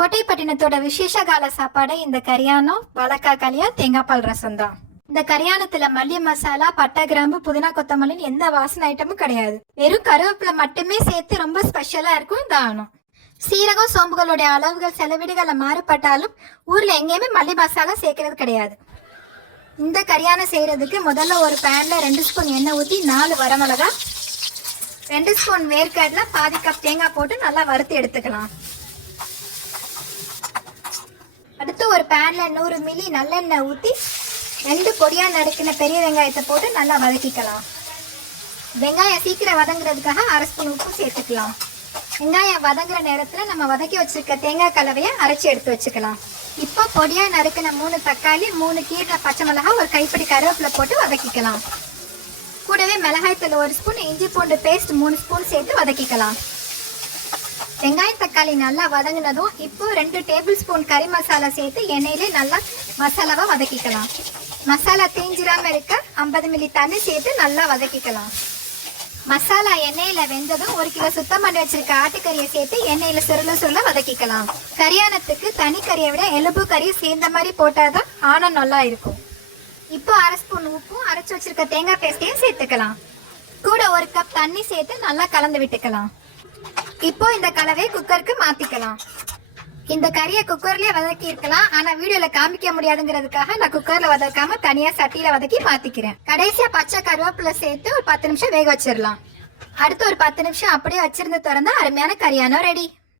கோட்டைப்பட்டினத்தோட விசேஷ கால சாப்பாடு இந்த கரியானம், வாழைக்காய் களியா, தேங்காய் பால் ரசம் தான். இந்த கரியானத்துல மல்லி மசாலா, பட்டை, கிராம்பு, புதினா, கொத்தமல்லின்னு எந்த வாசனை ஐட்டமும் கிடையாது. வெறும் கருவேப்பிலை மட்டுமே சேர்த்து ரொம்ப ஸ்பெஷலா இருக்கும் இந்த ஆனம். சீரகம், சோம்புகளுடைய அளவுகள் சில வீடுகள்ல மாறுபட்டாலும் ஊர்ல எங்கேயுமே மல்லி மசாலா சேர்க்கறது கிடையாது. இந்த கரியானம் செய்யறதுக்கு முதல்ல ஒரு பேன்ல 2 ஸ்பூன் எண்ணெய் ஊற்றி 4 வரமிளகா, 2 ஸ்பூன் வேர்க்கடலை, பாதி கப் தேங்காய் போட்டு நல்லா வறுத்து எடுத்துக்கலாம். அடுத்து ஒரு பேன்ல 100 மில்லி நல்லெண்ணெய் ஊற்றி 2 பொடியா நறுக்கின பெரிய வெங்காயத்தை போட்டு நல்லா வதக்கிக்கலாம். வெங்காயம் சீக்கிரம் வதங்குறதுக்காக 1/2 ஸ்பூன் உப்பு சேர்த்துக்கலாம். வெங்காயம் வதங்குற நேரத்துல நம்ம வதக்கி வச்சிருக்க தேங்காய் கலவையை அரைச்சி எடுத்து வச்சுக்கலாம். இப்போ பொடியா நறுக்கின 3 தக்காளி, 3 கீரை பச்சை மிளகாய், ஒரு கைப்பிடி கருவேப்பிலை போட்டு வதக்கிக்கலாம். கூடவே மிளகாய்த்தூள் 1 ஸ்பூன், இஞ்சி பூண்டு பேஸ்ட் 3 ஸ்பூன் சேர்த்து வதக்கிக்கலாம். வெங்காயம் தக்காளி நல்லா வதங்கினதும் இப்போ 2 டேபிள் ஸ்பூன் கறி மசாலா சேர்த்து எண்ணெயிலே நல்லா மசாலாவை வதக்கிக்கலாம். மசாலா தீஞ்சிராம இருக்க 50 மில்லி தண்ணி சேர்த்து நல்லா வதக்கிக்கலாம். மசாலா எண்ணெயில வெந்ததும் 1 கிலோ சுத்தம் பண்ணி வச்சிருக்க ஆட்டுக்கறியை சேர்த்து எண்ணெயில சுருள கதக்கிக்கலாம். கரியானத்துக்கு தனி கறியை விட எலும்பு கறி சேர்ந்த மாதிரி போட்டாதான் ஆனம் நல்லா இருக்கும். இப்போ 1/2 ஸ்பூன் உப்பும் அரைச்சு வச்சிருக்க தேங்காய் பேஸ்டையும் சேர்த்துக்கலாம். கூட 1 கப் தண்ணி சேர்த்து நல்லா கலந்து விட்டுக்கலாம். இப்போ இந்த கலவையை குக்கருக்கு மாத்திக்கலாம். இந்த கறியை குக்கர்லயே வதக்கி இருக்கலாம், ஆனா வீடியோல காமிக்க முடியாதுங்கிறதுக்காக நான் குக்கர்ல வதக்காம தனியா சட்டியில வதக்கி மாத்திக்கிறேன். கடைசியா பச்சை கருவேப்பிலை சேர்த்து ஒரு 10 நிமிஷம் வேக வச்சிடலாம். அடுத்து ஒரு 10 நிமிஷம் அப்படியே வச்சிருந்து திறந்தா அருமையான கரியானம் ரெடி.